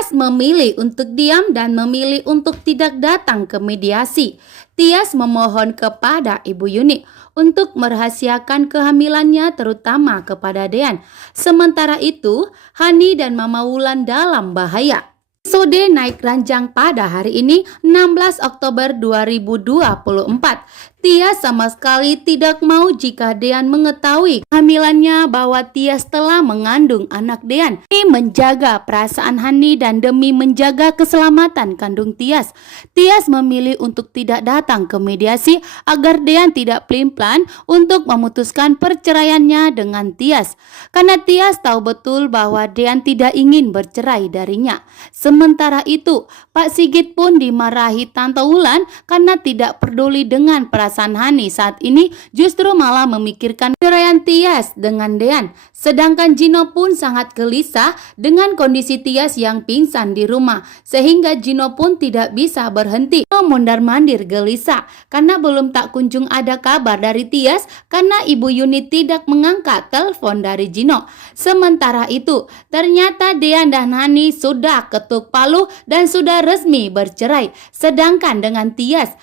Tias memilih untuk diam dan memilih untuk tidak datang ke mediasi. Tias memohon kepada Ibu Yuni untuk merahasiakan kehamilannya terutama kepada Dean. Sementara itu, Hani dan Mama Wulan dalam bahaya. Episode naik ranjang pada hari ini 16 Oktober 2024. Tias sama sekali tidak mau jika Dean mengetahui kehamilannya bahwa Tias telah mengandung anak Dean. Demi menjaga perasaan Hani dan demi menjaga keselamatan kandung Tias, Tias memilih untuk tidak datang ke mediasi agar Dean tidak pelin-pelan untuk memutuskan perceraiannya dengan Tias. Karena Tias tahu betul bahwa Dean tidak ingin bercerai darinya. Sementara itu, Pak Sigit pun dimarahi Tante Wulan karena tidak peduli dengan perasaan Hani saat ini, justru malah memikirkan perceraian Tias dengan Dean. Sedangkan Gino pun sangat gelisah dengan kondisi Tias yang pingsan di rumah, sehingga Gino pun tidak bisa berhenti mondar-mandir gelisah karena belum tak kunjung ada kabar dari Tias karena Ibu Yuni tidak mengangkat telepon dari Gino. Sementara itu, ternyata Dean dan Hani sudah ketuk palu dan sudah resmi bercerai. Sedangkan dengan Tias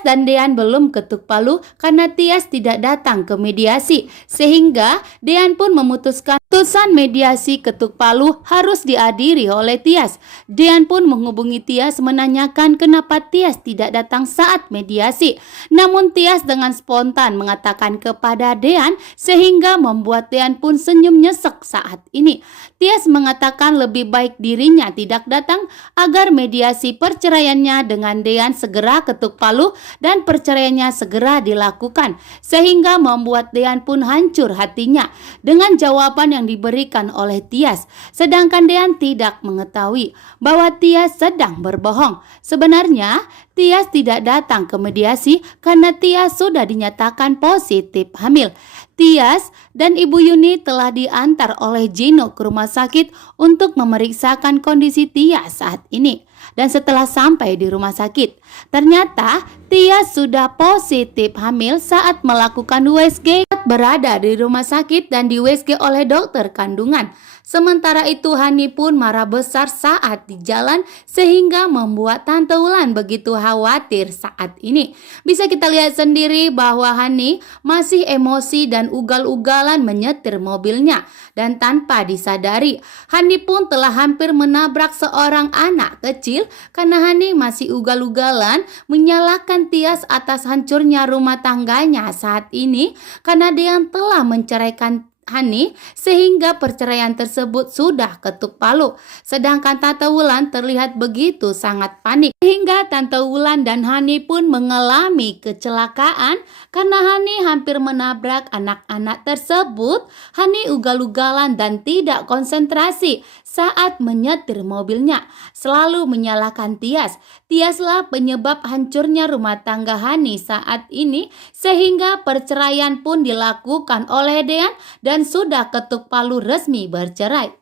dan Dean belum ketuk palu karena Tias tidak datang ke mediasi, sehingga Dean pun memutuskan putusan mediasi ketuk palu harus dihadiri oleh Tias. Dean pun menghubungi Tias menanyakan kenapa Tias tidak datang saat mediasi. Namun Tias dengan spontan mengatakan kepada Dean sehingga membuat Dean pun senyum nyesek saat ini. Tias mengatakan lebih baik dirinya tidak datang agar mediasi perceraiannya dengan Dean segera ketuk palu dan perceraiannya segera dilakukan, sehingga membuat Dean pun hancur hatinya dengan jawaban yang diberikan oleh Tias. Sedangkan Dean tidak mengetahui bahwa Tias sedang berbohong. Sebenarnya Tias tidak datang ke mediasi karena Tias sudah dinyatakan positif hamil. Tias dan Ibu Yuni telah diantar oleh Gino ke rumah sakit untuk memeriksakan kondisi Tias saat ini. Dan setelah sampai di rumah sakit, ternyata Tias sudah positif hamil saat melakukan USG. Berada di rumah sakit dan di USG oleh dokter kandungan. Sementara itu Hani pun marah besar saat di jalan sehingga membuat Tante Wulan begitu khawatir saat ini. Bisa kita lihat sendiri bahwa Hani masih emosi dan ugal-ugalan menyetir mobilnya. Dan tanpa disadari, Hani pun telah hampir menabrak seorang anak kecil karena Hani masih ugal-ugalan menyalahkan Tias atas hancurnya rumah tangganya saat ini karena Dean telah menceraikan Hani sehingga perceraian tersebut sudah ketuk palu. Sedangkan Tante Wulan terlihat begitu sangat panik hingga Tante Wulan dan Hani pun mengalami kecelakaan karena Hani hampir menabrak anak-anak tersebut. Hani ugal-ugalan dan tidak konsentrasi saat menyetir mobilnya, selalu menyalahkan Tias. Tiaslah penyebab hancurnya rumah tangga Hani saat ini sehingga perceraian pun dilakukan oleh Dean dan sudah ketuk palu resmi bercerai.